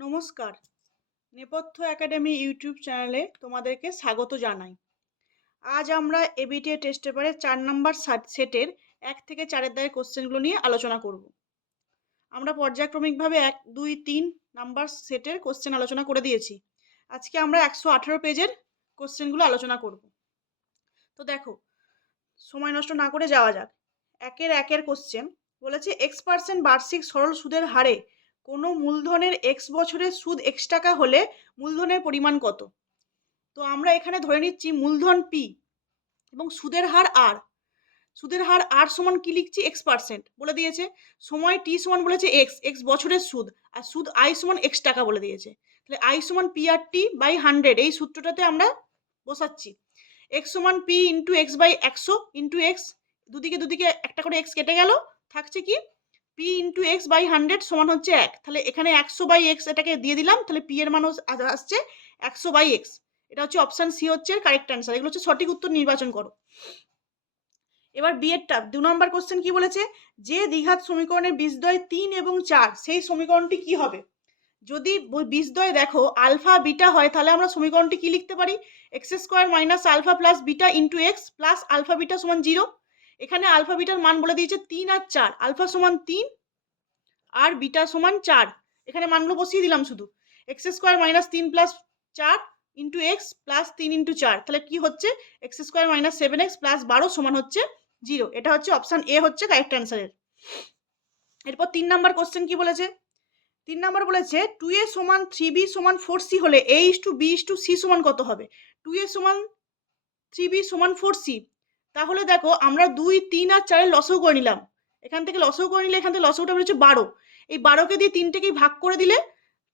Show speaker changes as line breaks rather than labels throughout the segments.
নমস্কার। নেপথ্য academy YouTube চ্যানেলে তোমাদেরকে স্বাগত জানাই। আজ আমরা এবিটিএ টেস্ট পেপারের চার নম্বর সেটের এক থেকে চারের দায়ের কোশ্চেনগুলো নিয়ে আলোচনা করব। আমরা পর্যায়ক্রমিকভাবে এক, দুই, তিন নাম্বার সেটের কোশ্চেন আলোচনা করে দিয়েছি। আজকে আমরা একশো আঠেরো পেজের কোশ্চেনগুলো আলোচনা করব। তো দেখো, সময় নষ্ট না করে যাওয়া যাক। একের একের কোশ্চেন বলেছে এক্স পার্সেন্ট বার্ষিক সরল সুদের হারে কোনো মূলধনের এক্স বছরের সুদ এক্স টাকা হলে মূলধনের পরিমাণ কত? তো আমরা এখানে ধরে নিচ্ছি মূলধন পি এবং সুদের হার আর সুদের হার আর সমান কি লিখছি? এক্স পার্সেন্ট বলে দিয়েছে। সময় টি সমান বলেছে এক্স এক্স বছরের সুদ। আর সুদ আই সমান এক্স টাকা বলে দিয়েছে। তাহলে আই সমান P R T by hundred এই সূত্রটাতে আমরা বসাচ্ছি। এক্স সমান পি ইন্টু এক্স বাই একশো ইন্টু এক্স দুদিকে দুদিকে একটা করে এক্স কেটে গেল। থাকছে কি? P into x by hundred সমান হচ্ছে এক। তাহলে এখানে একশো বাই এক্স এটাকে দিয়ে দিলাম, তাহলে পি এর মান আসছে একশো বাই এক্স এটা হচ্ছে অপশান সি হচ্ছে কারেক্ট অ্যান্সার এগুলো হচ্ছে সঠিক উত্তর নির্বাচন করো। এবার বি এরটা, দু নম্বর কোশ্চেন কি বলেছে? যে দ্বিঘাত সমীকরণের বীজদ্বয় তিন এবং চার, সেই সমীকরণটি কি হবে? যদি বীজদ্বয় দেখো আলফা বিটা হয়, তাহলে আমরা সমীকরণটি কি লিখতে পারি? X square minus alpha plus beta into X plus alpha beta সমান জিরো এখানে আলফা বিটার মান বলে দিয়েছে তিন আর চার। আলফা সমান তিন আর বিটা সমান চার। এখানে মানগুলো বসিয়ে দিলাম শুধু। এক্স স্কোয়ার মাইনাস তিন প্লাস চার ইন্টু এক্স প্লাস তিন ইন্টু চার। তাহলে কি হচ্ছে? X square minus seven X plus বারো সমান হচ্ছে জিরো। এটা হচ্ছে অপশান এ হচ্ছে কারেক্ট অ্যান্সারের এরপর তিন নাম্বার কোশ্চেন কি বলেছে? তিন নাম্বার বলেছে, টু এ সমান থ্রি বি সমান ফোর সি হলে A is to B is to C সমান কত হবে? টু এ সমান থ্রি বি সমান ফোর সি। তাহলে দেখো আমরা দুই, তিন আর চারের লসও করে নিলাম। এখান থেকে লসও করে নিলে এখান থেকে লসগুটা বেরোচ্ছে বারো। এই বারোকে দিয়ে তিনটেকেই ভাগ করে দিলে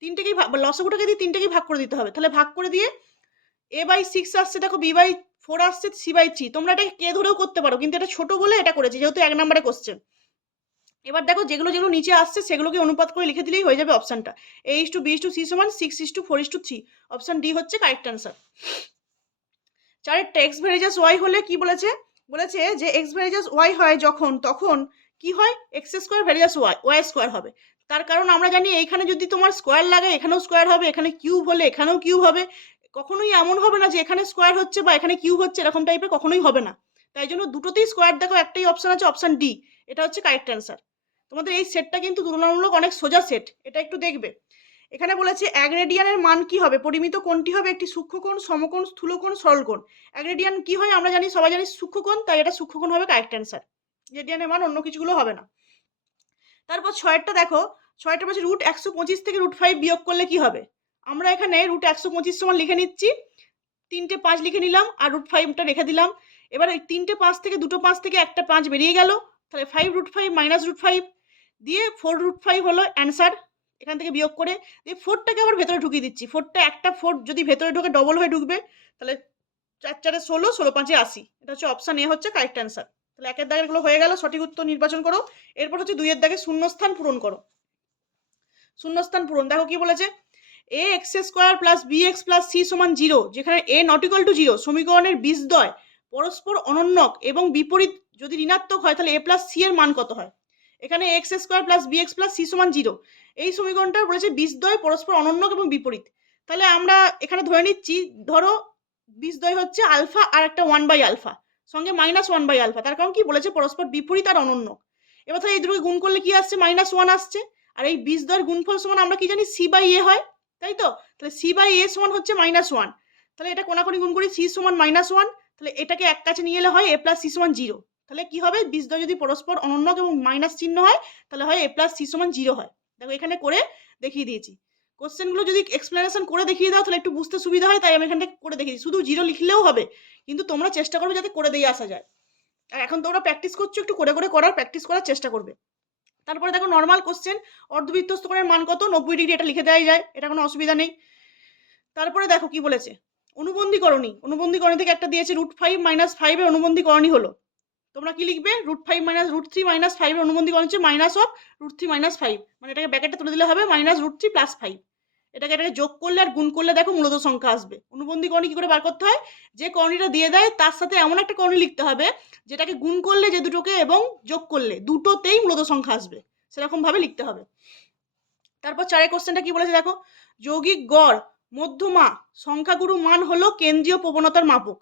তিনটেকেই লসগুটাকে দিয়ে তিনটেকেই ভাগ করে দিতে হবে। তাহলে ভাগ করে দিয়ে এ বাই সিক্স আসছে, দেখো বি বাই ফোর আসছে সি বাই থ্রি তোমরা এটাকে কে ধরেও করতে পারো, কিন্তু এটা ছোট বলে এটা করেছি, যেহেতু এক নম্বরে কোশ্চেন এবার দেখো যেগুলো যেগুলো নিচে আসছে, সেগুলোকে অনুপাত করে লিখে দিলেই হয়ে যাবে অপশানটা A is to B is to C সমান six is to four is to three option D হচ্ছে কারেক্ট অ্যান্সার চারের টেক্স ভেরিজাস ওয়াই হলে কি বলেছে? বলেছে যে এক্স ভেরিজাস ওয়াই হয় যখন, তখন কি হয়? X square varies as Y Y square হবে। তার কারণ আমরা জানি এইখানে যদি তোমার স্কোয়ার লাগে, এখানেও স্কোয়ার হবে, এখানে কিউব হলে এখানেও কিউব হবে। কখনোই এমন হবে না যে এখানে স্কোয়ার হচ্ছে বা এখানে কিউব হচ্ছে এরকম টাইপের কখনোই হবে না। তাই জন্য দুটোতেই স্কোয়ার দেখো, একটাই অপশন আছে অপশন ডি এটা হচ্ছে কারেক্ট অ্যান্সার তোমাদের এই সেটটা কিন্তু তুলনামূলক অনেক সোজা সেট এটা একটু দেখবে। এখানে বলেছে, অ্যাগ্রেডিয়ানের মান কি হবে? পরিমিত কোণটি হবে একটি সূক্ষ্মকোণ, সমকোণ, স্থূলকোণ, সরলকোণ। অ্যাগ্রেডিয়ান কি হয় আমরা জানি, সবাই জানি সূক্ষ্মকোণ, তাই এটা সূক্ষ্মকোণ হবে কারেক্ট অ্যান্সার। গ্রেডিয়ানের মান অন্য কিছুগুলো হবে না। তারপর ছয়েরটা দেখো ছয়টা বলছে রুট একশো পঁচিশ থেকে রুট ফাইভ বিয়োগ করলে কি হবে? আমরা এখানে রুট একশো পঁচিশ সমান লিখে নিচ্ছি, তিনটে পাঁচ লিখে নিলাম আর রুট ফাইভটা রেখে দিলাম। এবার ওই তিনটে পাঁচ থেকে, দুটো পাঁচ থেকে একটা পাঁচ বেরিয়ে গেল, তাহলে five root five minus root five, দিয়ে ফোর রুট ফাইভ হলো অ্যান্সার। এখান থেকে বিয়োগ করে দিয়ে ফোরটাকে আবার ভেতরে ঢুকিয়ে দিচ্ছি। ফোরটা একটা ফোর যদি ভেতরে ঢুকে ডবল হয়ে ঢুকবে, তাহলে চার, চারে ষোলো ষোলো পাঁচে আশি। এটা হচ্ছে অপশান এ হচ্ছে কারেক্ট অ্যান্সার তাহলে একের দাগেরগুলো হয়ে গেল, সঠিক উত্তর নির্বাচন করো। এরপর হচ্ছে দুইয়ের দাগে শূন্যস্থান পূরণ করো। শূন্যস্থান পূরণ। দেখো কি বলেছে? A X square plus B X plus C সমান জিরো যেখানে A not equal to zero সমীকরণের বীজদ্বয়, পরস্পর অনন্যক এবং বিপরীত যদি ঋণাত্মক হয়, তাহলে এ প্লাস সি এর মান কত হয়? এখানে X square plus B X plus C সমান জিরো এই সমীকরণটা বলেছে বীজদ্বয় পরস্পর অনন্যক এবং বিপরীত। তাহলে আমরা এখানে ধরে নিচ্ছি, ধরো বীজদ্বয় হচ্ছে আলফা আর একটা ওয়ান বাই আলফা সঙ্গে মাইনাস ওয়ান বাই আলফা তার কারণ কি? বলেছে পরস্পর বিপরীত আর অনন্য এবার তাহলে এই দুটোকে গুণ করলে কি আসছে? মাইনাস ওয়ান আসছে। আর এই বীজদ্বয়ের গুণফল সমান আমরা কি জানি? সি বাই এ হয়, তাই তো? তাহলে সি বাই এ সমান হচ্ছে মাইনাস ওয়ান তাহলে এটা কোনাকুনি গুণ করি সি সমান মাইনাস ওয়ান তাহলে এটাকে এক কাছে নিয়ে এলে হয় এ প্লাস সি সমান জিরো তাহলে কি হবে? বীজদ্বয় যদি পরস্পর অনন্য এবং মাইনাস চিহ্ন হয়, তাহলে হয় এ প্লাস সি সমান জিরো হয়। দেখো এখানে করে দেখিয়ে দিয়েছি। কোশ্চেনগুলো যদি এক্সপ্লেনেশন করে দেখিয়ে দাও, তাহলে একটু বুঝতে সুবিধা হয়, তাই আমি এখান করে দেখিয়ে শুধু জিরো লিখলেও হবে, কিন্তু তোমরা চেষ্টা করবে যাতে করে দিয়ে আসা যায়। আর এখন তোমরা প্র্যাকটিস করছ, একটু করে করে করার প্র্যাকটিস করার চেষ্টা করবে। তারপরে দেখো নর্মাল কোশ্চেন অর্ধবৃত্তস্থ কোণের মান কত? নব্বই ডিগ্রি এটা লিখে দেওয়াই যায়, এটা কোনো অসুবিধা নেই। তারপরে দেখো কি বলেছে? অনুবন্ধীকরণী অনুবন্ধীকরণী থেকে একটা দিয়েছে রুট ফাইভ মাইনাস ফাইভের অনুবন্ধীকরণী হলো। তোমরা কি লিখবে? Root five minus root three minus ফাইভের অনুবন্ধীকরণ হচ্ছে minus of root three minus five মানে এটাকে ব্যাকেটে তুলে দিলে হবে minus root three plus five এটাকে এটাকে যোগ করলে আর গুণ করলে দেখো মূলত সংখ্যা আসবে। অনুবন্ধী করণী কি করে বার করতে হয়? যে করণীটা দিয়ে দেয়, তার সাথে এমন একটা করণী লিখতে হবে, যেটাকে গুণ করলে যে দুটোকে এবং যোগ করলে, দুটোতেই মূলত সংখ্যা আসবে। সেরকম ভাবে লিখতে হবে। তারপর চারের কোশ্চেনটা কি বলেছে দেখো? যৌগিক গড়, মধ্যমা, সংখ্যাগুরু মান হলো কেন্দ্রীয় প্রবণতার মাপক।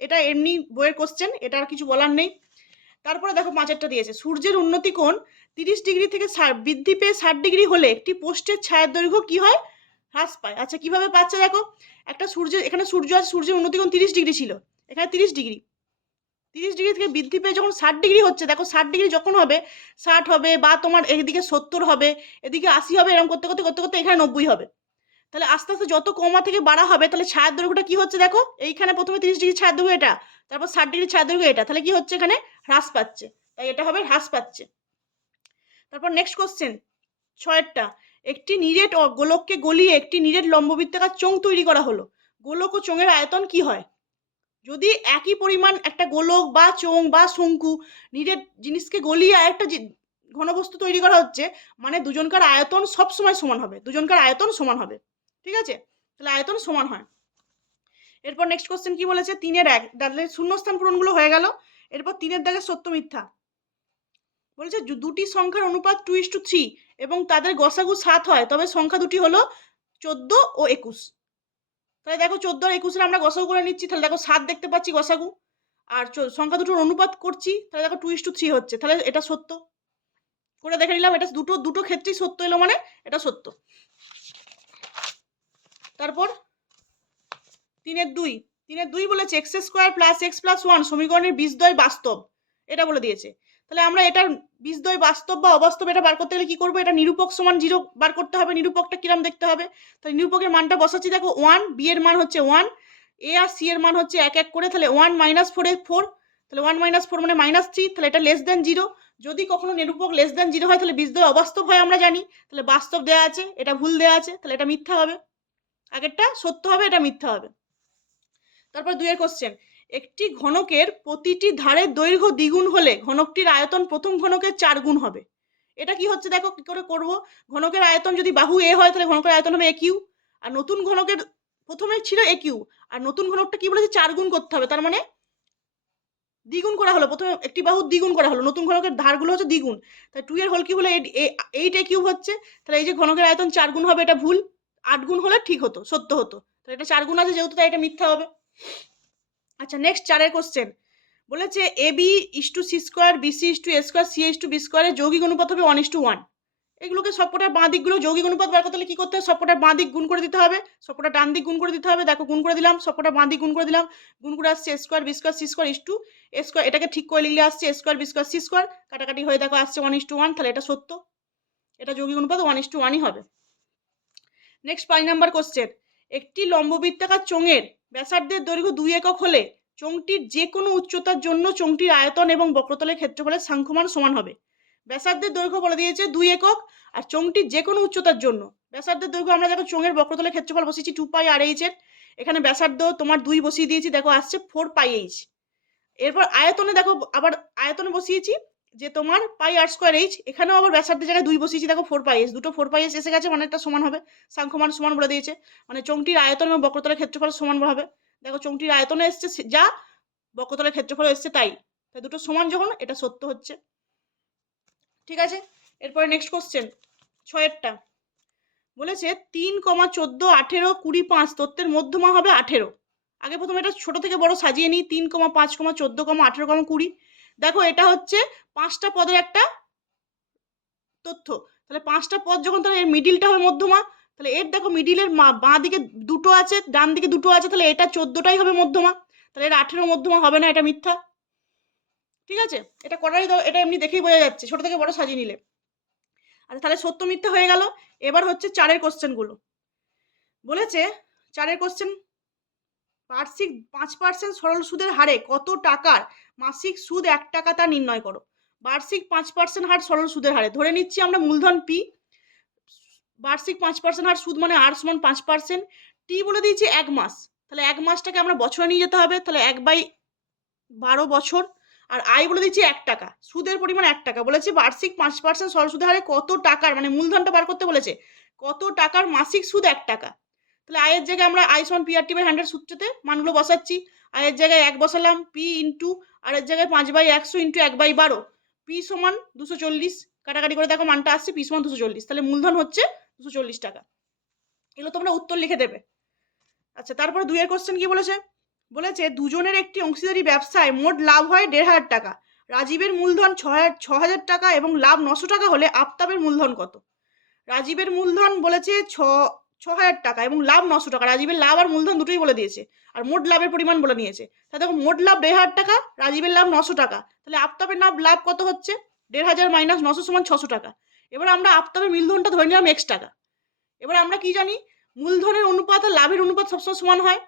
এটা এমনি বইয়ের কোশ্চেন এটা আর কিছু বলার নেই। তারপরে দেখো পাঁচেরটা দিয়েছে। সূর্যের উন্নতি কোণ তিরিশ ডিগ্রি থেকে বৃদ্ধি পেয়ে ষাট ডিগ্রি হলে একটি পোস্টের ছায়ার দৈর্ঘ্য কি হয়? হ্রাস পায়। আচ্ছা কীভাবে পাচ্ছে দেখো? একটা সূর্য, এখানে সূর্য আছে, সূর্যের উন্নতি কোণ তিরিশ ডিগ্রি ছিল। এখানে তিরিশ ডিগ্রি। তিরিশ ডিগ্রি থেকে বৃদ্ধি পেয়ে যখন ষাট ডিগ্রি হচ্ছে, দেখো ষাট ডিগ্রি যখন হবে, ষাট হবে বা তোমার এদিকে সত্তর হবে, এদিকে আশি হবে, এরকম করতে করতে করতে করতে এখানে নব্বই হবে। তাহলে আস্তে আস্তে যত কমা থেকে বাড়া হবে, তাহলে ছায়ার দৈর্ঘ্যটা কি হচ্ছে দেখো? এইখানে প্রথমে তিরিশ ডিগ্রি ছায়ার দৈর্ঘ্য এটা, তারপর ষাট ডিগ্রি ছায়ার দৈর্ঘ্য এটা। তাহলে কি হচ্ছে এখানে? হ্রাস পাচ্ছে। তাই এটা হবে হ্রাস পাচ্ছে। তারপর নেক্সট কোশ্চেন ছয়েরটা একটি নিরেট গোলককে গলিয়ে একটি নিরেট লম্ববৃত্তাকার চোঙ তৈরি করা হলো। গোলক ও চোঙের আয়তন কি হয়? যদি একই পরিমাণ একটা গোলক বা চোঙ বা শঙ্কু নিরেট জিনিসকে গলিয়ে একটা ঘনবস্তু তৈরি করা হচ্ছে মানে দুজনকার আয়তন সব সময় সমান হবে। দুজনকার আয়তন সমান হবে। ঠিক আছে? তাহলে আয়তন সমান হয়। এরপর নেক্সট কোশ্চেন কি বলেছে? তিনের এক শূন্যস্থান পূরণগুলো হয়ে গেল। এরপর তিনের দাগে সত্য মিথ্যা। বলেছে দুটি সংখ্যার অনুপাত টু ইস টু থ্রি এবং তাদের গসাগু সাত হয়, তবে সংখ্যা দুটি হলো চোদ্দ ও একুশ। তাহলে দেখো চোদ্দ আর একুশের আমরা গসাগু করে নিচ্ছি, তাহলে দেখো সাত দেখতে পাচ্ছি গসাগু। আর সংখ্যা দুটোর অনুপাত করছি, তাহলে দেখো টু ইস টু থ্রি হচ্ছে, তাহলে এটা সত্য। করে দেখে নিলাম, এটা দুটো দুটো ক্ষেত্রেই সত্য এলো মানে এটা সত্য। তারপর তিনের দুই তিনের দুই বলেছে X square plus X plus one সমীকরণের বীজদ্বয় বাস্তব। এটা বলে দিয়েছে। তাহলে আমরা এটার বীজদ্বয় বাস্তব বা অবাস্তব এটা বার করতে গেলে কি করব? এটা নিরূপক সমান জিরো বার করতে হবে, নিরূপকটা কিরাম দেখতে হবে? তাহলে নিরূপকের মানটা বসাচ্ছি, দেখো ওয়ান বি এর মান হচ্ছে ওয়ান এ আর সি এর মান হচ্ছে এক এক করে, তাহলে ওয়ান মাইনাস ফোর ফোর তাহলে ওয়ান মাইনাস ফোর মানে মাইনাস থ্রি তাহলে এটা লেস দেন জিরো যদি কখনো নিরূপক লেস দেন জিরো হয়, তাহলে বীজদ্বয় অবাস্তব হয় আমরা জানি। তাহলে বাস্তব দেওয়া আছে, এটা ভুল দেওয়া আছে, তাহলে এটা মিথ্যা হবে। আগেরটা সত্য হবে, এটা মিথ্যা হবে। তারপর দুইয়ের কোশ্চেন একটি ঘনকের প্রতিটি ধারের দৈর্ঘ্য দ্বিগুণ হলে ঘনকটির আয়তন প্রথম ঘনকের চার গুণ হবে। এটা কি হচ্ছে দেখো, কি করে করব? ঘনকের আয়তন যদি বাহু এ হয়, তাহলে ঘনকের আয়তন হবে এ কিউ। আর নতুন ঘনকের প্রথমে ছিল এ কিউ। আর নতুন ঘনকটা কি বলেছে? চার গুণ করতে হবে। তার মানে দ্বিগুণ করা হলো। প্রথমে একটি বাহু দ্বিগুণ করা হলো। নতুন ঘনকের ধারগুলো হচ্ছে দ্বিগুণ। তাই টু এর হোল কি হলো এইট এ কিউব হচ্ছে। তাহলে এই যে ঘনকের আয়তন চার গুণ হবে, এটা ভুল। আট গুণ হলে ঠিক হতো, সত্য হতো। তাহলে এটা চার গুণ আছে যেহেতু, তাই এটা মিথ্যা হবে। আচ্ছা নেক্সট চারের কোশ্চেন বলেছে A B is to C square BC is to A square C is to B স্কোয়ারের যৌগিক অনুপাত হবে ওয়ান ইস টু ওয়ান এগুলোকে সবকটার বাঁ দিকগুলো যৌগিক অনুপাত বার করতে হলে কি করতে হবে? সবকটার বাঁ দিক গুণ করে দিতে হবে। সবকটা ডান দিক গুণ করে দিতে হবে। দেখো, গুণ করে দিলাম। সবকটা বাঁ দিক গুণ করে দিলাম। গুণ করে আসছে square B square C square is to A square এটাকে ঠিক করে লিখলে আসছে square B square C square কাটাকাটি হয়ে দেখো, আসছে ওয়ান ইস টু ওয়ান তাহলে এটা সত্য। এটা যৌগিক অনুপাত ওয়ান ইস টু ওয়ানই হবে। নেক্সট পাঁচ নাম্বার কোশ্চেন একটি লম্ববৃত্তাকার চোঙের ব্যাসার্ধের দৈর্ঘ্য দুই একক হলে চোঙটির যে কোনো উচ্চতার জন্য চোঙটির আয়তন এবং বক্রতলের ক্ষেত্রফলের সাংখ্যমান সমান হবে। ব্যাসার্ধের দৈর্ঘ্য বলে দিয়েছে দুই একক আর চোঙটির যে কোনো উচ্চতার জন্য। ব্যাসার্ধের দৈর্ঘ্য আমরা দেখো চোঙের বক্রতলের ক্ষেত্রফল বসিয়েছি টু পাই আর এইচ এর। এখানে ব্যাসার্ধ তোমার দুই বসিয়ে দিয়েছি, দেখো আসছে ফোর পাই এইচ এরপর আয়তনে দেখো আবার আয়তনে বসিয়েছি যে তোমার পাই আর স্কোয়ার এইচ এখানেও আবার ব্যাসার্ধের জায়গায় দুই বসিয়েছি, দেখো ফোর পাই এস দুটো ফোর পাই এস এসে গেছে একটা সমান হবে। সাংখ্যমান সমান বলে দিয়েছে। মানে চোঙটির আয়তন এবং বক্রতলের ক্ষেত্রফল সমান হবে। দেখো চোঙটির আয়তনে এসছে যা বক্রতলের ক্ষেত্রফল এসছে তাই। তাই দুটো সমান যখন, এটা সত্য হচ্ছে। ঠিক আছে? এরপরে নেক্সট কোশ্চেন ছয়েরটা। বলেছে তিন কমা চোদ্দ আঠেরো কুড়ি পাঁচ, তত্ত্বের মধ্যমা হবে আঠেরো। আগে প্রথমে এটা ছোট থেকে বড় সাজিয়ে নিই, তিন কমা পাঁচ কমা চোদ্দ কমা আঠেরো কমা কুড়ি। দেখো এটা হচ্ছে পাঁচটা পদের একটা তথ্য। তাহলে পাঁচটা পদ যখন তাহলে এর মিডিলটা হবে মধ্যমা, তাহলে এর দেখো মিডিলের বাঁ দিকে দুটো আছে, ডান দিকে দুটো আছে, তাহলে এটা চোদ্দটাই হবে মধ্যমা। তাহলে এর আঠেরো মধ্যমা হবে না, এটা মিথ্যা। ঠিক আছে? এটা করারই এটা এমনি দেখেই বোঝা যাচ্ছে, ছোট থেকে বড় সাজিয়ে নিলে। আচ্ছা তাহলে সত্য মিথ্যা হয়ে গেল। এবার হচ্ছে চারের কোশ্চেনগুলো বলেছে চারের কোশ্চেন বার্ষিক পাঁচ পার্সেন্ট সরল সুদের হারে কত টাকার মাসিক সুদ এক টাকা তা নির্ণয় করো। বার্ষিক পাঁচ পার্সেন্ট হার সরল সুদের হারে। ধরে নিচ্ছি আমরা মূলধন পি বার্ষিক পাঁচ পার্সেন্ট হার সুদ মানে আর সমান পাঁচ পার্সেন্ট টি বলে দিয়েছি এক মাস। তাহলে এক মাসটাকে আমরা বছরে নিয়ে যেতে হবে। তাহলে এক বাই বারো বছর। আর আয় বলে দিচ্ছি এক টাকা। সুদের পরিমাণ এক টাকা। বলেছে বার্ষিক পাঁচ পার্সেন্ট সরল সুদের হারে কত টাকার? মানে মূলধনটা বার করতে বলেছে। কত টাকার মাসিক সুদ এক টাকা? তাহলে আয়ের জায়গায় আমরা আই সমান P R T by hundred সূত্রতে মানগুলো বসাচ্ছি। আয়ের জায়গায় এক বসালাম। পি ইন্টু আর এর জায়গায় পাঁচ বাই একশো ইন্টু এক বাই বারো। পি সমান দুশো চল্লিশ। কাটাকাটি করে দেখো মানটা আসছে পি সমান দুশো চল্লিশ। তাহলে মূলধন হচ্ছে দুশো চল্লিশ টাকা। এগুলো তোমরা উত্তর লিখে দেবে। আচ্ছা তারপরে দুইয়ের কোশ্চেন কি বলেছে? বলেছে, দুজনের একটি অংশীদারি ব্যবসায় মোট লাভ হয় দেড় হাজার টাকা। রাজীবের মূলধন ছ হাজার ছ হাজার টাকা এবং লাভ নশো টাকা হলে আফতাবের মূলধন কত? রাজীবের মূলধন বলেছে ছ ছ হাজার টাকা এবং লাভ নশো টাকা। রাজীবের লাভ আর মূলধন দুটোই বলে দিয়েছে। আর মোট লাভের পরিমাণ বলে নিয়েছে। তাহলে দেখো, মোট লাভ দেড় হাজার টাকা, রাজীবের লাভ নশো টাকা। তাহলে আফতাবের লাভ লাভ কত হচ্ছে? দেড় হাজার মাইনাস নশো সমান ছশো টাকা। এবার আমরা আফতাবের মূলধনটা ধরে নিলাম এক্স টাকা। এবার আমরা কি জানি? মূলধনের অনুপাত আর লাভের অনুপাত সবসময় সমান হয়।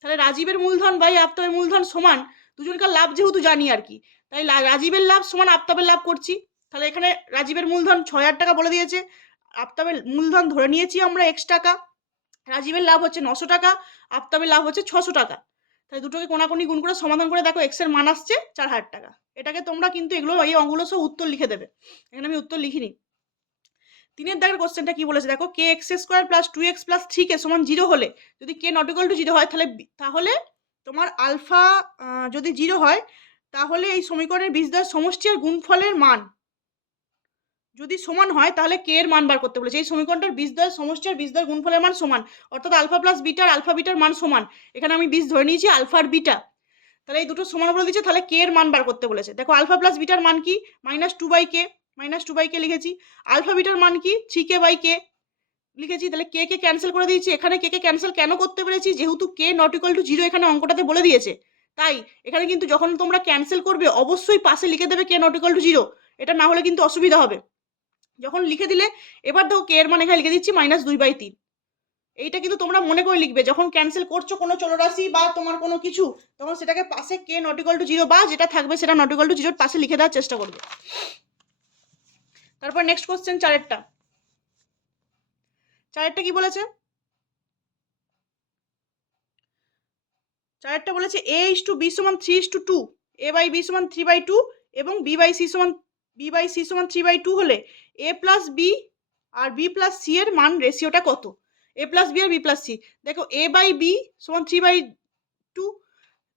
তাহলে রাজীবের মূলধন বাই আফতাবের মূলধন সমান, দুজনকার লাভ যেহেতু জানি আর কি, তাই রাজীবের লাভ সমান আফতাবের লাভ করছি। তাহলে এখানে রাজীবের মূলধন ছ হাজার টাকা বলে দিয়েছে। আফতাবের মূলধন ধরে নিয়েছি আমরা এক্স টাকা। রাজীবের লাভ হচ্ছে নশো টাকা আফতাবের লাভ হচ্ছে ছশো টাকা। তাই দুটোকে কোনাকুনি গুণ করে, সমাধান করে দেখো এক্সের মান আসছে চার হাজার টাকা। এটাকে তোমরা কিন্তু এগুলো এই অঙ্কগুলো সব উত্তর লিখে দেবে। এখানে আমি উত্তর লিখিনি। তিনের দাগের কোশ্চেনটা কি বলেছে? দেখো K X square plus two X plus three K সমান জিরো হলে যদি K not equal to zero হয়, তাহলে তাহলে তোমার আলফা যদি জিরো হয়, তাহলে এই সমীকরণের বীজদ্বয়ের সমষ্টি আর গুণফলের মান যদি সমান হয়, তাহলে কে এর মান বার করতে বলেছে। এই সমীকরণটার বীজদ্বয়ের সমষ্টি আর বীজদ্বয়ের গুণফলের মান সমান। অর্থাৎ আলফা প্লাস বিটার আলফা বিটার মান সমান। এখানে আমি বীজ ধরে নিয়েছি আলফা আর বিটা তাহলে এই দুটো সমান বলে দিচ্ছে তাহলে কে এর মান বার করতে বলেছে। দেখো, আলফা প্লাস বিটার মান কি? Minus two by K minus two by K লিখেছি। আলফা বিটার মান কি? থ্রি কে বাই কে লিখেছি। তাহলে কে কে ক্যান্সেল করে দিয়েছি। এখানে কে কে ক্যান্সেল কেন করতে পেরেছি? যেহেতু K not equal to zero এখানে অঙ্কটাতে বলে দিয়েছে। তাই এখানে কিন্তু যখন তোমরা ক্যান্সেল করবে, অবশ্যই পাশে লিখে দেবে K not equal to zero এটা না হলে কিন্তু অসুবিধা হবে। যখন লিখে দিলে, এবার দেখো কে এর মানে এখানে লিখে দিচ্ছি মাইনাস দুই বাই তিন। এইটা কিন্তু তোমরা মনে করে লিখবে, যখন ক্যান্সেল করছ কোনো চলরাশি বা তোমার কোনো কিছু, তখন সেটাকে পাশে K not equal to zero বা যেটা থাকবে সেটা নট ইকুয়াল টু জিরোর পাশে লিখে দেওয়ার চেষ্টা করবে। তারপর নেক্সট কোশ্চেন চারেরটা। চারেরটা কি বলেছে? চারেরটা বলেছে এ ইস টু বি সমান three is to two A by B সমান থ্রি বাই টু এবং বি বাই সি সমান বি বাই সি সমান থ্রি বাই টু হলে এ প্লাস বি আর বি প্লাস সি এর মান রেশিওটা কত? এ প্লাস বি আর বি প্লাস সি দেখো এ বাই বি সমান থ্রি বাই টু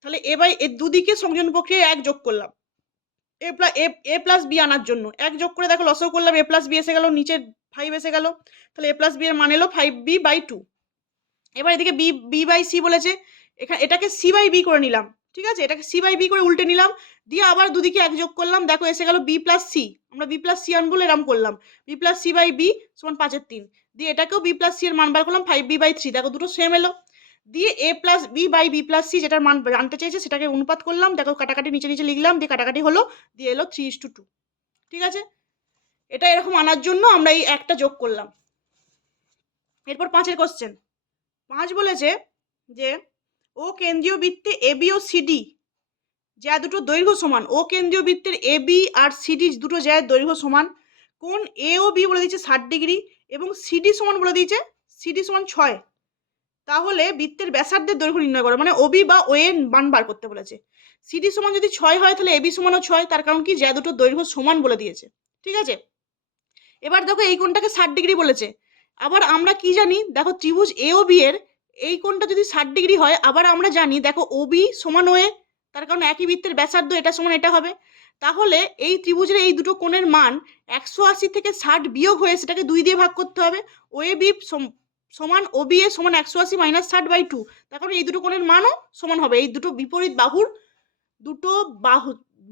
তাহলে এ বাই এর দুদিকে সংযোজন প্রক্রিয়া এক যোগ করলাম। A plus A plus B আনার জন্য এক যোগ করে দেখো লসও করলাম এ প্লাস বি এসে গেল নিচে ফাইভ এসে গেল, তাহলে এ প্লাস বি এর মান এলো ফাইভ বি বাই টু এবার এদিকে বি বি বাই সি বলেছে এখানে এটাকে সি বাই বি করে নিলাম, ঠিক আছে? এটাকে সি বাই বি করে উল্টে নিলাম দিয়ে আবার দুদিকে এক যোগ করলাম। দেখো এসে গেল বি প্লাস সি আমরা বি প্লাস সি আনব, এরম করলাম। B plus C by B সমান পাঁচের তিন। দিয়ে এটাকেও বি প্লাস সি এর মান বার করলাম ফাইভ বি বাই থ্রি দেখো দুটো সেম এলো। দিয়ে A plus B by B plus C যেটার মান জানতে চেয়েছে সেটাকে অনুপাত করলাম। দেখো কাটাকাটি নিচে নিচে লিখলাম, দিয়ে কাটাকাটি হলো, দিয়ে এলো থ্রি ইস টু টু ঠিক আছে? এটা এরকম আনার জন্য আমরা এই একটা যোগ করলাম। এরপর পাঁচের কোশ্চেন পাঁচ বলেছে যে, ও কেন্দ্রীয় বৃত্তে এ বি ও সিডি যা দুটো দৈর্ঘ্য সমান। ও কেন্দ্রীয় বৃত্তের এ বি আর সিডি দুটো জ্যায়ের দৈর্ঘ্য সমান। কোন এ ও বি বলে দিয়েছে ষাট ডিগ্রি এবং সিডি সমান বলে দিয়েছে সিডি সমান ছয়। তাহলে বৃত্তের ব্যাসার্ধের দৈর্ঘ্য নির্ণয় করো মানে ওবি বা ও এর মান বার করতে বলেছে। সিডি সমান যদি ছয় হয়, তাহলে এবি সমানও ছয়, তার কারণ কি? যা দুটো দৈর্ঘ্য সমান বলে দিয়েছে। ঠিক আছে? এবার দেখো এই কোণটাকে ষাট ডিগ্রি বলেছে। আবার আমরা কি জানি? দেখো ত্রিভুজ এ ও বি এর এই কোণটা যদি ষাট ডিগ্রি হয়, আবার আমরা জানি, দেখো ওবি সমান ওয়ে তার কারণ একই বৃত্তের ব্যাসার্ধ এটা সমান এটা হবে। তাহলে এই ত্রিভুজের এই দুটো কোণের মান একশো আশি থেকে ষাট বিয়োগ হয়ে সেটাকে দুই দিয়ে ভাগ করতে হবে। ওয়ে বি সমান ওবি এ সমান একশো আশি মাইনাস ষাট বাই টু তার কারণ এই দুটো কোণের মানও সমান হবে। এই দুটো বিপরীত বাহুর দুটো বাহু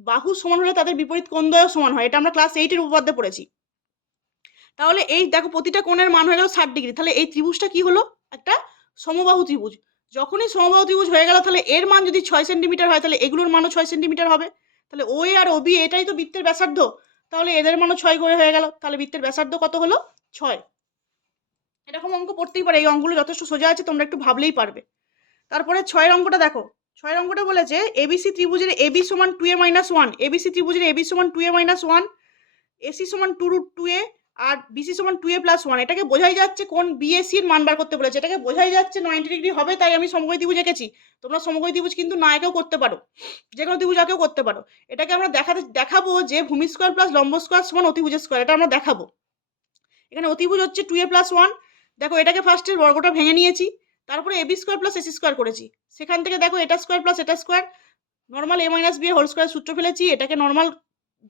বাহু সমান হলে তাদের বিপরীত কোণ কোণদ্বয় সমান হয়। এটা আমরা ক্লাস এইটের উপপাদ্যে পড়েছি। তাহলে এই দেখো প্রতিটা কোণের মান হয়ে গেল ষাট ডিগ্রি তাহলে এই ত্রিভুজটা কি হলো? একটা সমবাহু ত্রিভুজ। যখনই সমবাহু ত্রিভুজ হয়ে গেল, তাহলে এর মান যদি ছয় সেন্টিমিটার হয়, তাহলে এগুলোর মানও ছয় সেন্টিমিটার হবে। তাহলে ও এ আর ওবি এটাই তো বৃত্তের ব্যাসার্ধ। তাহলে এদের মানও ছয় করে হয়ে গেল। তাহলে বৃত্তের ব্যাসার্ধ কত হলো? ছয়। এরকম অঙ্ক পড়তেই পারে। এই অঙ্কগুলো যথেষ্ট সোজা আছে, তোমরা একটু ভাবলেই পারবে। তারপরে ছয়ের অঙ্কটা দেখো। ছয়ের অঙ্কটা বলেছে এবিসি ত্রিভুজের এবি সমান two A minus one ABC ত্রিভুজের এবি সমান two A minus one AC সমান টু রুট টু এ আর বিসি সমান টু এ প্লাস ওয়ান এটাকে বোঝাই যাচ্ছে কোন বিএসি এর মান বার করতে বলেছে। এটাকে বোঝাই যাচ্ছে নাইনটি ডিগ্রি হবে, তাই আমি সমকোণী ত্রিভুজ এঁকেছি। তোমরা সমকোণী ত্রিভুজ কিন্তু না একেও করতে পারো। যে কোনো ত্রিভুজ আঁকেও করতে পারো। এটাকে আমরা দেখাতে, দেখাবো যে ভূমি স্কোয়ার প্লাস লম্ব স্কোয়ার সমান অতিভুজের স্কোয়ার এটা আমরা দেখাবো। এখানে অতিভুজ হচ্ছে টু এ প্লাস ওয়ান দেখো, এটাকে ফার্স্টের বর্গটা ভেঙে নিয়েছি, তারপরে AB square plus AC square করেছি। সেখান থেকে দেখো এটা স্কোয়ার প্লাস এটা square normal A minus B whole square সূত্র ফেলেছি, এটাকে নর্মাল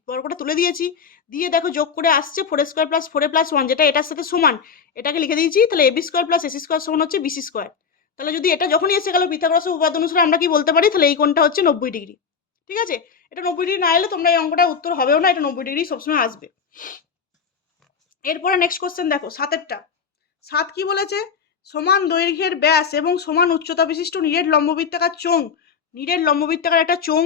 বর্গটা তুলে দিয়েছি। দিয়ে দেখো যোগ করে আসছে four square plus four plus one যেটা এটার সাথে সমান, এটাকে লিখে দিয়েছি, তাহলে AB square plus AC square সমান হচ্ছে বিসি স্কোয়ার তাহলে যদি এটা যখনই এসে গেল পিথাগোরাসের উপাদান অনুসারে আমরা কি বলতে পারি? তাহলে এই কোণটা হচ্ছে নব্বই ডিগ্রি। ঠিক আছে? এটা নব্বই ডিগ্রি না এলে তোমরা এই অঙ্কটা উত্তর হবেও না, এটা নব্বই ডিগ্রি সবসময় আসবে। এরপরে নেক্সট কোশ্চেন দেখো, সাতেরটা। সাত কি বলেছে? সমান দৈর্ঘ্যের ব্যাস এবং সমান উচ্চতা বিশিষ্ট নিরেট লম্ববৃত্তাকার চোং নিরেট লম্ববৃত্তাকার একটা চোং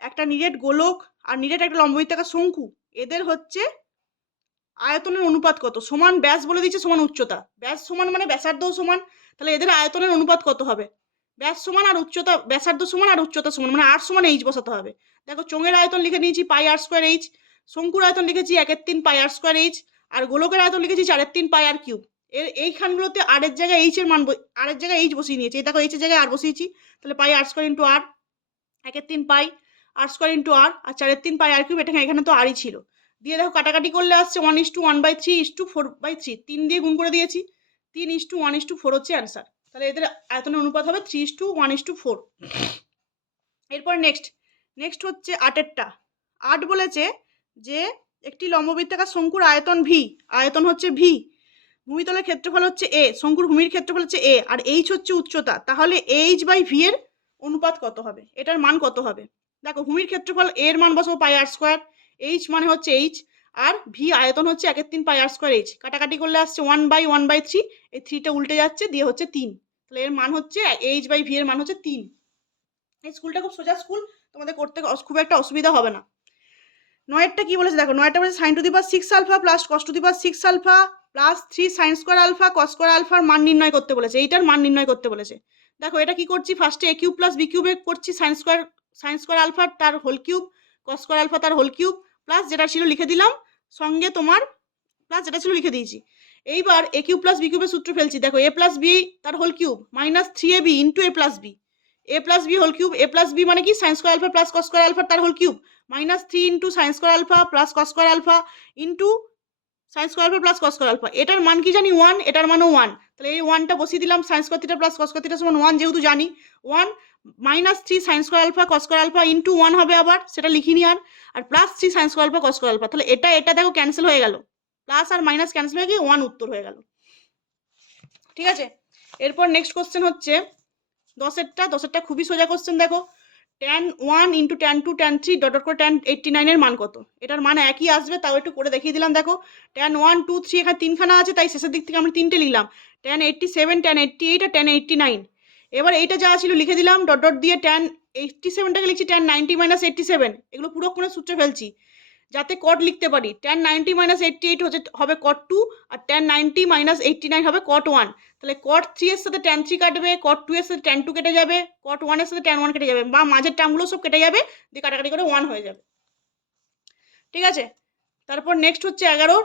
একটা নিরেট গোলক আর নিরেট একটা লম্ববৃত্তাকার শঙ্কু, এদের হচ্ছে আয়তনের অনুপাত কত? সমান ব্যাস বলে দিচ্ছে সমান উচ্চতা। ব্যাস সমান মানে ব্যাসার্ধও সমান, তাহলে এদের আয়তনের অনুপাত কত হবে? ব্যাস সমান আর উচ্চতা, ব্যাসার্ধ সমান আর উচ্চতা সমান মানে আর সমান এইচ বসাতে হবে। দেখো চোঙের আয়তন লিখে নিয়েছি পাই আর স্কোয়ার এইচ শঙ্কুর আয়তন লিখেছি একের তিন পাই আর স্কোয়ার এইচ আর গোলকের আয়তন লিখেছি চারের তিন পাই আর কিউব এর এইখানগুলোতে আর এর জায়গায় এইচ এর মান আর এর জায়গায় এইচ বসিয়ে নিয়েছি। দেখো এইচ এর জায়গায় আর বসিয়েছি, তাহলে পাই আর স্কোয়ার ইন্টু আর একের তিন পাই আর স্কোয়ার ইন্টু আর আর চারের তিন পাই আর কিউব এটা এখানে তো আরই ছিল। দিয়ে দেখো কাটাকাটি করলে আসছে one is to one by three is to four by three তিন দিয়ে গুণ করে দিয়েছি। তিন is to one is to four হচ্ছে অ্যান্সার তাহলে এদের আয়তনের অনুপাত হবে three is to one is to four এরপর নেক্সট নেক্সট হচ্ছে আটেরটা আট বলেছে যে একটি লম্ববৃত্তাকার শঙ্কুর আয়তন ভি আয়তন হচ্ছে ভি ভূমিতলের ক্ষেত্রফল হচ্ছে এ শঙ্কুর ভূমির ক্ষেত্রফল হচ্ছে এ আর এইচ হচ্ছে উচ্চতা। তাহলে এইচ বাই ভি এর অনুপাত কত হবে? এটার মান কত হবে? দেখো ভূমির ক্ষেত্রফল এর মান বসাবো পাই আর স্কোয়ার এইচ মানে হচ্ছে এইচ আর ভি আয়তন হচ্ছে একের তিন পাই আর স্কোয়ার এইচ কাটাকাটি করলে আসছে one by one by three এই থ্রিটা উল্টে যাচ্ছে, দিয়ে হচ্ছে তিন। তাহলে এর মান হচ্ছে এইচ বাই ভি এর মান হচ্ছে তিন। এই স্কুলটা খুব সোজা স্কুল তোমাদের করতে খুব একটা অসুবিধা হবে না। নয়েরটা কি বলেছে দেখো? নয়টা বলেছে sine to the power six alpha plus cos to the power six alpha plus three sine square alpha cos square আলফার মান নির্ণয় করতে বলেছে। এইটার মান নির্ণয় করতে বলেছে। দেখো এটা কি করছি? ফার্স্টে এ কিউব প্লাস বি কিউবে করছি sine square sine square alpha তার whole cube cos square alpha তার হোল কিউব প্লাস যেটা ছিল লিখে দিলাম, সঙ্গে তোমার প্লাস যেটা ছিল লিখে দিয়েছি। এইবার এ কিউব প্লাস বি কিউবের সূত্র ফেলছি। দেখো এ প্লাস বি তার whole cube minus three A B into A plus B A plus B whole cube A plus B মানে কি? Sine square alpha plus cos square alpha তার whole cube minus three into sine square alpha plus cos square alpha into sine square alpha plus cos square alpha এটার মান কি জানি? One এটার মানও one তাহলে এই ওয়ানটা বসিয়ে দিলাম sine square theta plus cos square theta সমান ওয়ান যেহেতু জানি। One minus three sine square alpha cos square alpha into one হবে আবার, সেটা লিখিনি আর। আর plus three sine square alpha cos square alpha তাহলে এটা এটা দেখো ক্যান্সেল হয়ে গেল। প্লাস আর মাইনাস ক্যান্সেল হয়ে গিয়ে ওয়ান উত্তর হয়ে গেল। ঠিক আছে? এরপর নেক্সট কোশ্চেন হচ্ছে, দশেরটা দশেরটা খুবই সোজা কোশ্চেন দেখো। Tan one into tan two tan three dot dot করে ট্যান এইটটি নাইনের মান কত? এটার মান একই আসবে, তাও একটু করে দেখিয়ে দিলাম, দেখো। ট্যান ওয়ান টু থ্রি এখানে তিনখানা আছে, তাই শেষের দিক থেকে আমরা তিনটে লিখলাম। Tan eighty seven tan eighty eight আর ট্যান এইটটি নাইন এবার এইটা যা ছিল লিখে দিলাম ডট ডট দিয়ে ট্যান এইটটি সেভেনটাকে লিখছি tan ninety minus eighty seven এগুলো পুরো কোনো সূত্রে ফেলছি। যাতে কট লিখতে পারি। Tan ninety minus eighty eight হচ্ছে, হবে কট টু আর tan ninety minus eighty nine হবে কট ওয়ান তাহলে কট থ্রি এর সাথে টেন থ্রি কাটবে কট টু এর সাথে টেন টু কেটে যাবে কট ওয়ানের সাথে টেন ওয়ান কেটে যাবে, বা মাঝের টার্মগুলো সব কেটে যাবে, দিয়ে কাটাকাটি করে ওয়ান হয়ে যাবে। ঠিক আছে? তারপর নেক্সট হচ্ছে এগারো।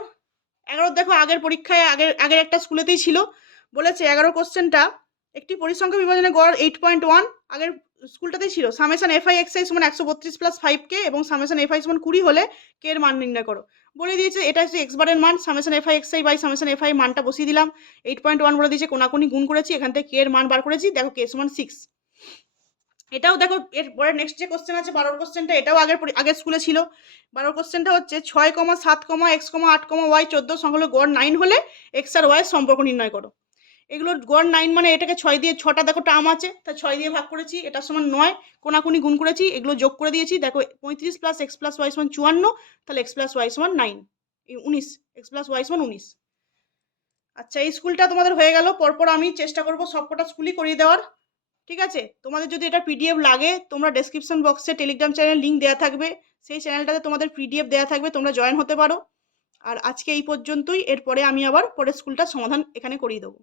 এগারো দেখো আগের পরীক্ষায়, আগের আগের একটা স্কুলেতেই ছিল। বলেছে এগারো কোশ্চেনটা একটি পরিসংখ্যা বিভাজনে গড় এইট পয়েন্ট ওয়ান আগের স্কুলটাতেই ছিল। Summation F I X I সমান একশো বত্রিশ প্লাস ফাইভ কে এবং সামেশন এফ আই সমান কুড়ি হলে কে এর মান নির্ণয় করো। বলে দিয়েছে এটা হচ্ছে এক্স বারের মান, summation F I X I by summation F I মানটা বসিয়ে দিলাম। এইট পয়েন্ট ওয়ান বলে দিয়েছে, কোনাকুনি গুণ করেছি, এখান থেকে কে এর মান বার করেছি, দেখো কে সমান সিক্স এটাও দেখো, এর পরে নেক্সট যে কোশ্চেন আছে, বারোর কোশ্চেনটা এটাও আগের আগের স্কুলে ছিল। বারোর কোশ্চেনটা হচ্ছে ছয় কমা সাত কমা এক্স কমা আট কমা ওয়াই চোদ্দ সংখ্যাগুলো গড় নাইন হলে এক্স আর ওয়াই সম্পর্ক নির্ণয় করো। এগুলোর গড় নাইন মানে এটাকে ছয় দিয়ে ছটা, দেখো টার্ম আছে, তা ছয় দিয়ে ভাগ করেছি এটার সমান নয়, কোনাকুনি গুণ করেছি, এগুলো যোগ করে দিয়েছি, দেখো পঁয়ত্রিশ প্লাস এক্স প্লাস ওয়াই সমান চুয়ান্ন, তাহলে এক্স প্লাস ওয়াই সমান নাইন উনিশ এক্স প্লাস ওয়াই সমান উনিশ। আচ্ছা এই স্কুলটা তোমাদের হয়ে গেল, পরপর আমি চেষ্টা করব সবকটা স্কুলই করিয়ে দেওয়ার, ঠিক আছে? তোমাদের যদি এটা পিডিএফ লাগে, তোমরা ডেসক্রিপশন বক্সে টেলিগ্রাম চ্যানেল লিঙ্ক দেওয়া থাকবে, সেই চ্যানেলটাতে তোমাদের পিডিএফ দেওয়া থাকবে, তোমরা জয়েন হতে পারো। আর আজকে এই পর্যন্তই, এরপরে আমি আবার পরের স্কুলটার সমাধান এখানে করিয়ে দেবো।